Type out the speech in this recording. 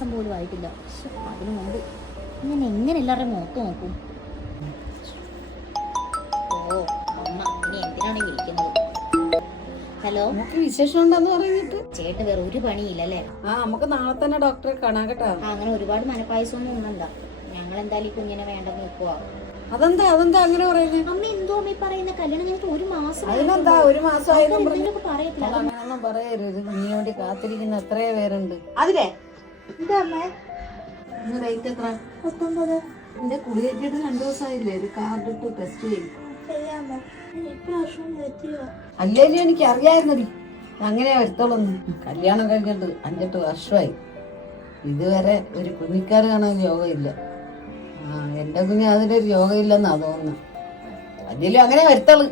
മാസം പോലും ആയിട്ടില്ല. അതിനു മുമ്പ് ഞാൻ എങ്ങനെ എല്ലാവരുടെയും മുഖത്ത് നോക്കും? ഓ അമ്മ ഇനി എന്തിനാണ് വിളിക്കുന്നത്? ഹലോ? നമുക്ക് വിശേഷം ഉണ്ടെന്ന് പറഞ്ഞിട്ട്. ചേട്ടന് വേറെ ഒരു പണിയില്ലല്ലേ? ആ നമുക്ക് നാളെ തന്നെ ഡോക്ടറെ കാണാം കേട്ടോ. അങ്ങനെ ഒരുപാട് മനപ്പായസമൊന്നും ഉണ്ടല്ല ഞങ്ങൾ എന്തായാലും ഈ കുഞ്ഞിനെ വേണ്ടെന്ന് നിൽക്കുക അതെന്താ അതെന്താ അങ്ങനെ പറയുന്നത് അമ്മ എന്തോ അമ്മ ഈ പറയുന്ന കല്യാണം ഞങ്ങൾക്ക് ഒരു മാസം അതിനെന്താ ഒരു മാസം പറയത്തില്ല. അങ്ങനെയൊന്നും പറയരുത്. നീ വേണ്ടി കാത്തിരിക്കുന്ന എത്രയോ പേരുണ്ട്. അതിലേ ഇന്ന് റേറ്റ് എത്ര? പത്തൊമ്പത്. എന്റെ കുളിയേറ്റിട്ട് രണ്ടു ദിവസമായില്ലേ? ഒരു കാർഡ് ഇട്ട് ടെസ്റ്റ് ചെയ്യും. അല്ലേലും എനിക്ക് അറിയായിരുന്നടി അങ്ങനെ വരുത്തോളന്ന് കല്യാണം കഴിഞ്ഞിട്ട് അഞ്ചെട്ട് വർഷമായി. ഇതുവരെ ഒരു കുഞ്ഞിക്കാർ കാണാൻ യോഗയില്ല. ആ എന്റെ കുഞ്ഞ് അതിനൊരു യോഗയില്ലെന്നാ തോന്നുന്നു. അല്ലെങ്കിലും അങ്ങനെ വരുത്തോളൂ.